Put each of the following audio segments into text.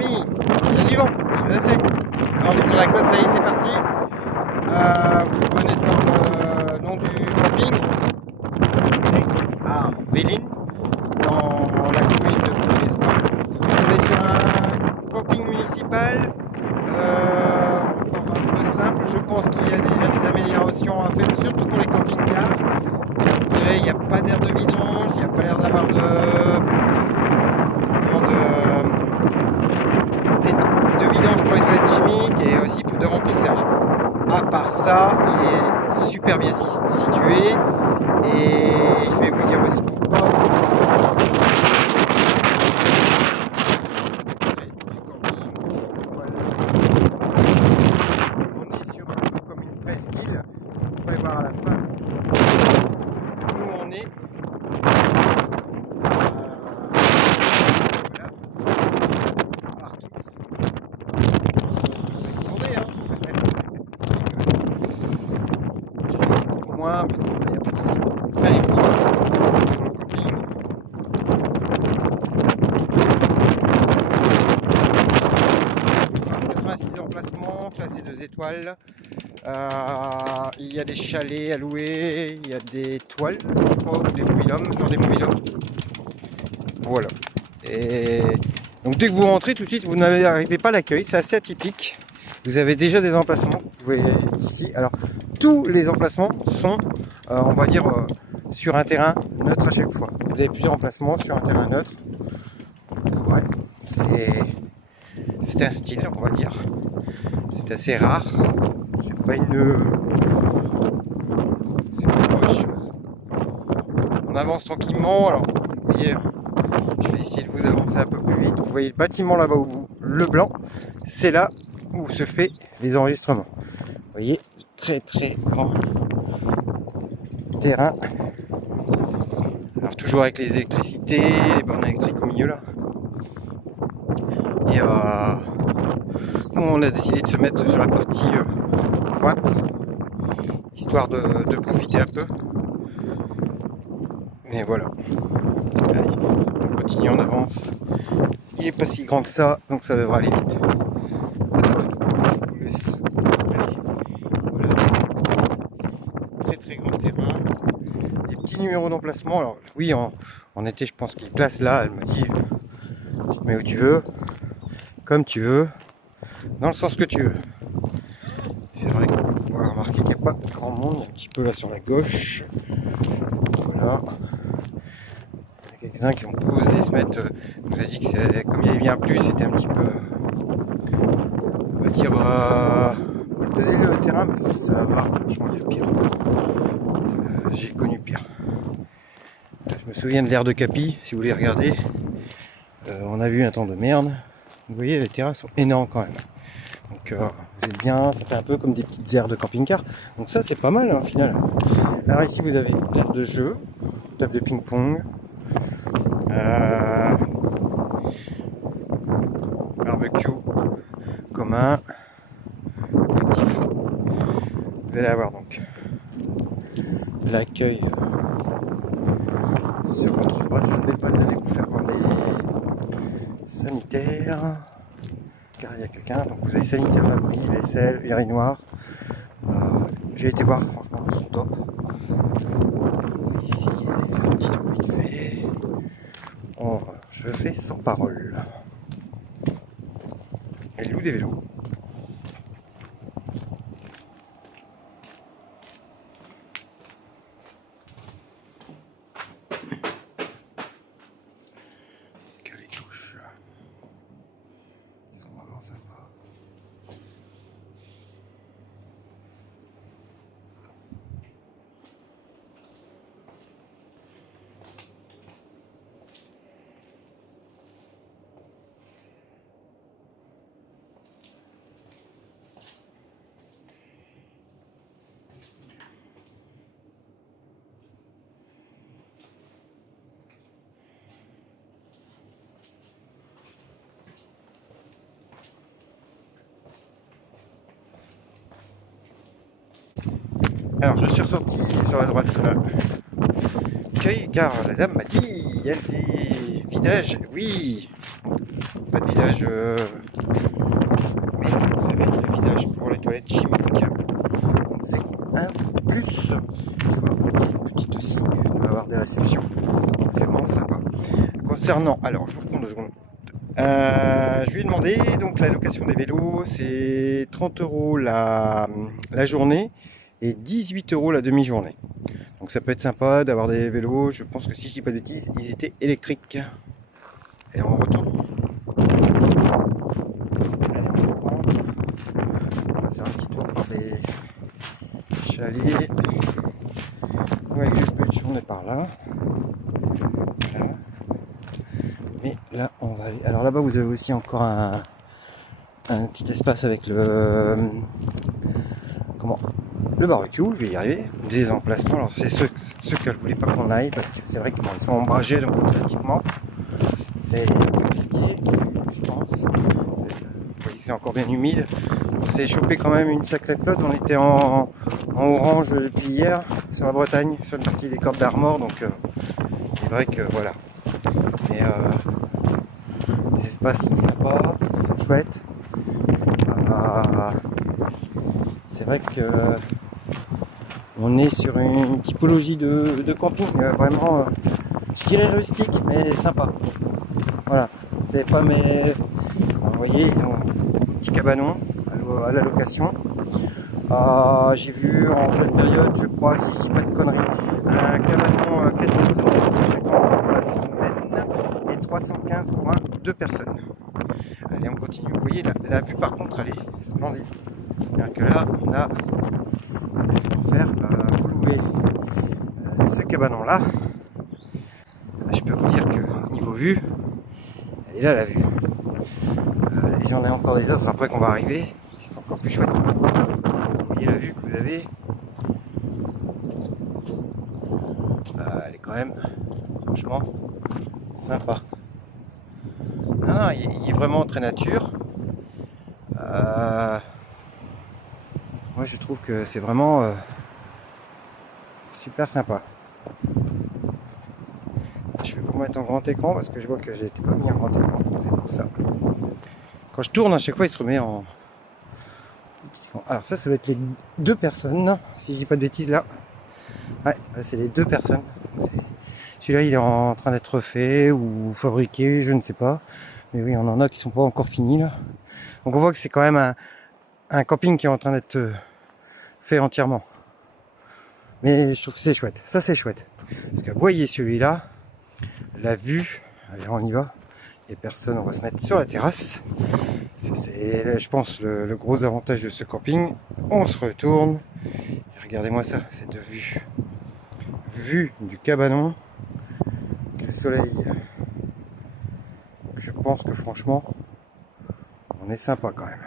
amis, il y a du vent, je sais. Alors, on est sur la côte, ça y est, c'est parti. Vous venez de voir le nom du camping. Ah, Véline, dans la commune de Plouvestin. On est sur un camping municipal, encore un peu simple. Je pense qu'il y a déjà des améliorations à faire, surtout pour les camping-cars. Vous verrez, il n'y a pas d'air de vidange, il n'y a pas l'air d'avoir de vidange pour les toilettes chimiques et aussi de remplissage. À part ça, il est super bien situé et je vais vous dire aussi pourquoi. On est sur un peu comme une presqu'île, je vous ferai voir à la fin où on est. Partout. Moins, mais il n'y a pas de souci. Allez, on y va. Camping. 86 emplacements, classé 2 étoiles. Il y a des chalets à louer, il y a des toiles, je crois, ou des mobil-hommes, non des mobil-hommes. Voilà. Et donc dès que vous rentrez tout de suite, vous n'arrivez pas à l'accueil, c'est assez atypique. Vous avez déjà des emplacements, vous voyez ici. Alors tous les emplacements sont, on va dire, sur un terrain neutre à chaque fois. Vous avez plusieurs emplacements sur un terrain neutre. Ouais, c'est un style, on va dire. C'est assez rare. C'est pas une mauvaise chose. On avance tranquillement. Alors, vous voyez, je vais essayer de vous avancer un peu plus vite. Vous voyez le bâtiment là-bas au bout, le blanc. C'est là où se fait les enregistrements. Vous voyez, très très grand terrain. Alors toujours avec les électricités, les bornes électriques au milieu là. Et nous on a décidé de se mettre sur la partie pointe, histoire de profiter un peu. Mais voilà. Allez, on continue, on avance. Il n'est pas si grand que ça, donc ça devrait aller vite. Je vous laisse. Allez, voilà. Très très grand terrain. Les petits numéros d'emplacement. Alors oui, en été, je pense qu'il place là. Elle m'a dit, tu te mets où tu veux, comme tu veux, dans le sens que tu veux. C'est vrai qu'on va remarquer qu'il n'y a pas grand monde, un petit peu là sur la gauche. Voilà. Il y a quelques-uns qui ont posé, se mettre. On nous a dit que comme il y avait bien plu, c'était un petit peu. On va dire. Donner le terrain, mais ça va, franchement, il y a pire. J'ai connu pire. Je me souviens de l'ère de Capi, si vous voulez regarder. On a vu un temps de merde. Vous voyez, les terrains sont énormes quand même. Donc vous êtes bien, ça fait un peu comme des petites aires de camping-car. Donc ça c'est pas mal hein, au final. Alors ici vous avez l'aire de jeu, table de ping-pong, barbecue commun, collectif. Vous allez avoir donc l'accueil sur votre droite. Je ne vais pas aller vous faire voir les sanitaires. Car il y a quelqu'un, donc vous avez sanitaire, l'abri, vaisselle, urinoir. J'ai été voir, franchement, ils sont top. Ici, il y a un petit tour vite fait. Oh, je fais sans parole. Elle loue des vélos. Alors je suis ressorti sur la droite là. Car la dame m'a dit, il y a des vidages, oui. pas de village, mais vous savez, le village pour les toilettes chimiques. Donc c'est un plus. Je vois une petite aussi, on va avoir des réceptions. C'est vraiment sympa. Concernant, alors je vous reprends 2 secondes. Je lui ai demandé, donc la location des vélos, c'est 30 € la journée et 18 € la demi-journée. Donc ça peut être sympa d'avoir des vélos. Je pense que si je dis pas de bêtises, ils étaient électriques. Et on retourne. Allez, on reprend. On va faire un petit tour par les chalets. Ouais, je peux tourner par là. Voilà. Mais là, on va aller. Alors là-bas, vous avez aussi encore un petit espace avec le barbecue. Je vais y arriver. Des emplacements. Alors c'est ceux que je voulais pas qu'on aille parce que c'est vrai qu'ils sont ombragés, donc automatiquement c'est compliqué, je pense. Vous voyez que c'est encore bien humide. On s'est chopé quand même une sacrée flotte. On était en orange depuis hier sur la Bretagne, sur une partie des Cordes d'Armor. Donc c'est vrai que voilà. Mais les espaces sont sympas, sont chouettes. C'est vrai que on est sur une typologie de camping vraiment, je dirais rustique, mais sympa. Voilà, c'est pas mes. Vous voyez, ils ont un petit cabanon à la location. J'ai vu en pleine période, je crois, si je dis pas de conneries, un cabanon 4 personnes, 450 pour la semaine et 315 pour 2 personnes. Allez, on continue. Vous voyez, la vue par contre, elle est splendide. C'est-à-dire que là, on a pour faire, vous louez ce cabanon-là. Je peux vous dire que niveau vue, elle est là la vue. Et j'en ai encore des autres après qu'on va arriver, qui sont encore plus chouettes. Vous voyez la vue que vous avez. Elle est quand même, franchement, sympa. Il est vraiment très nature. Moi je trouve que c'est vraiment super sympa. Je vais vous mettre en grand écran parce que je vois que j'ai été pas mis en grand écran, c'est pour ça. Quand je tourne à chaque fois il se remet en... Alors ça doit être les 2 personnes, si je dis pas de bêtises là. Ouais, là c'est les 2 personnes. Celui-là il est en train d'être fait ou fabriqué, je ne sais pas. Mais oui, on en a qui sont pas encore finis là. Donc on voit que c'est quand même un camping qui est en train d'être fait entièrement. Mais je trouve que c'est chouette, ça c'est chouette. Parce que vous voyez celui-là, la vue, allez on y va. Il n'y a personne, on va se mettre sur la terrasse. C'est je pense le gros avantage de ce camping. On se retourne. Et regardez-moi ça, cette vue. Vue du cabanon. Quel soleil. Je pense que franchement, on est sympa quand même.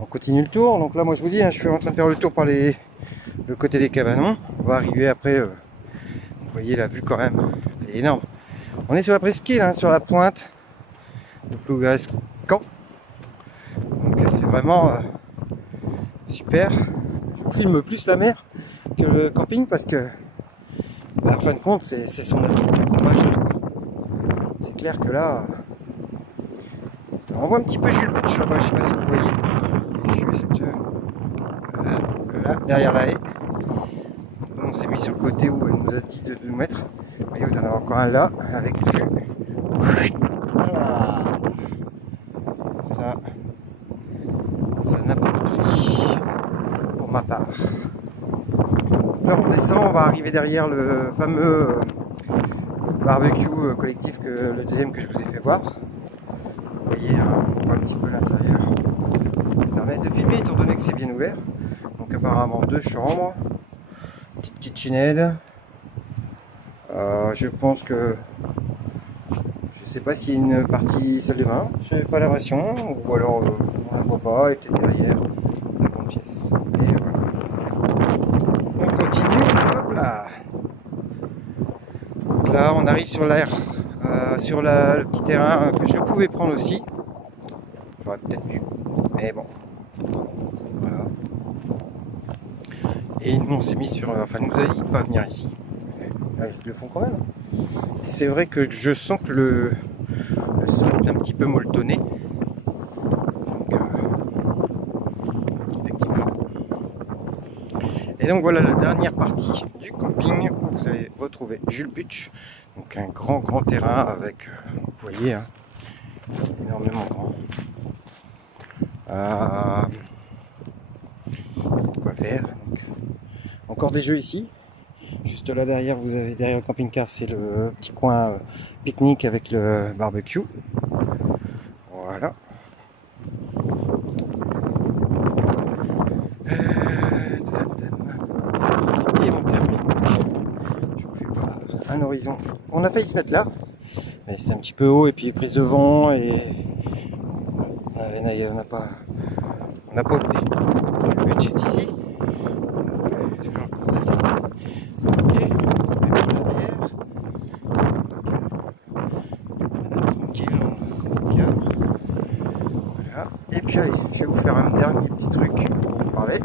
On continue le tour. Donc là, moi je vous dis, je suis en train de faire le tour par le côté des cabanons. On va arriver après. Vous voyez la vue quand même, elle est énorme. On est sur la presqu'île, sur la pointe de Plougrescant. Donc c'est vraiment super. Je vous filme plus la mer que le camping parce que, en fin de compte, c'est son atout majeur. C'est clair que là, on voit un petit peu Jules Butch là-bas, je sais pas si vous voyez. Il est juste là, derrière la haie. On s'est mis sur le côté où elle nous a dit de nous mettre. Et vous en avez encore un là, avec vue. Voilà. Ça n'a pas de prix pour ma part. Là on descend, on va arriver derrière le fameux barbecue collectif, le deuxième que je vous ai fait voir. Vous voyez, on voit un petit peu l'intérieur. Ça permet de filmer étant donné que c'est bien ouvert. Donc apparemment 2 chambres, petite kitchenette. Je pense que je sais pas s'il y a une partie salle de bain, j'ai pas l'impression, ou alors on la voit pas et peut-être derrière la grande pièce. Et voilà. On continue, hop là. Donc là on arrive sur l'air, sur le petit terrain que je pouvais prendre aussi. J'aurais peut-être dû, mais bon. Voilà. Et nous on s'est mis sur, enfin nous a dit de pas venir ici. Ils le font quand même. C'est vrai que je sens que le sol est un petit peu molletonné. Donc, effectivement. Et donc voilà la dernière partie du camping où vous allez retrouver Jules Butch. Donc un grand terrain avec, vous voyez, hein, énormément grand. De quoi faire. Donc, encore des jeux ici. Juste là derrière, vous avez derrière le camping-car, c'est le petit coin pique-nique avec le barbecue. Voilà. Et on termine. Je vous fais voir un horizon. On a failli se mettre là, mais c'est un petit peu haut et puis prise de vent et on n'a pas opté. Le but c'est ici. Toujours constaté. Ok. Tranquille, voilà. Et puis allez, je vais vous faire un dernier petit truc pour vous parler.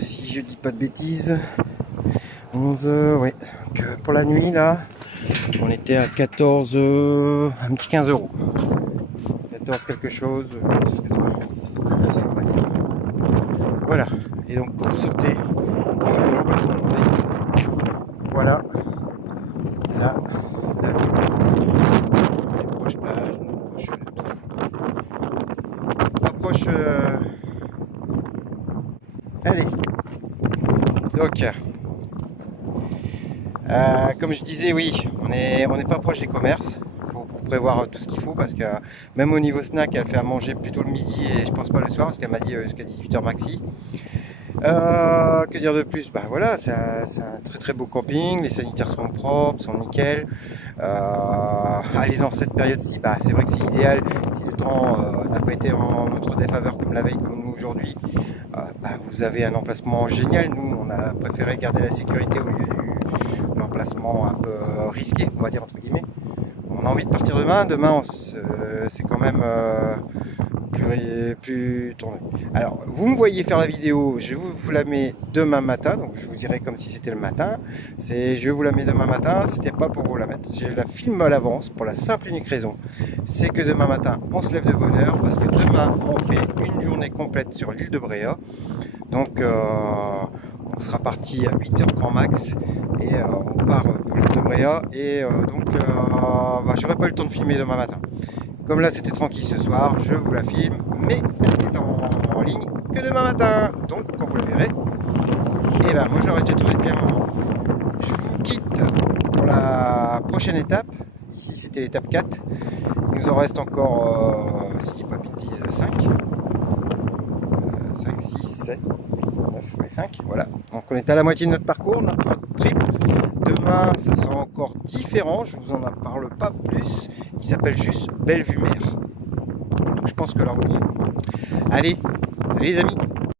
Si je dis pas de bêtises, 11, ouais. Donc, pour la nuit là, on était à 14, un petit 15 €. 14 quelque chose. Voilà. Et donc pour sauter, voilà. Là, la vue. Les proches plages, les proches tout. Approche. Allez. Donc. Comme je disais, oui, on n'est pas proche des commerces. Il faut prévoir tout ce qu'il faut parce que même au niveau snack, elle fait à manger plutôt le midi et je pense pas le soir parce qu'elle m'a dit jusqu'à 18 h maxi. Que dire de plus? Bah voilà, c'est un très beau camping, les sanitaires sont propres, sont nickel. Aller dans cette période-ci, bah, c'est vrai que c'est idéal si le temps n'a pas été en notre défaveur comme la veille, comme nous aujourd'hui. Bah, vous avez un emplacement génial. Nous, on a préféré garder la sécurité au lieu de l'emplacement un peu risqué, on va dire entre guillemets. On a envie de partir demain. Demain, c'est quand même plus tourné. Alors, vous me voyez faire la vidéo, je vous la mets demain matin, donc je vous dirai comme si c'était le matin. Je vous la mets demain matin, c'était pas pour vous la mettre. Je la filme à l'avance pour la simple et unique raison, c'est que demain matin, on se lève de bonne heure parce que demain, on fait une journée complète sur l'île de Bréa. Donc, on sera parti à 8 h grand max et on part pour l'île de Bréa. Et donc, bah, j'aurai pas eu le temps de filmer demain matin. Comme là c'était tranquille ce soir, je vous la filme, mais elle est en ligne que demain matin. Donc quand vous la verrez, et ben moi je l'aurai déjà tourné depuis un moment. Je vous quitte pour la prochaine étape. Ici c'était l'étape 4. Il nous en reste encore, si je dis pas bêtise, 5. 5, 6, 7, 8, 9 et 5. Voilà. Donc on est à la moitié de notre parcours, notre trip. Demain, ça sera encore différent, je vous en parle pas plus. Il s'appelle juste Bellevue-Mer. Donc je pense que là on y est. Allez, salut les amis!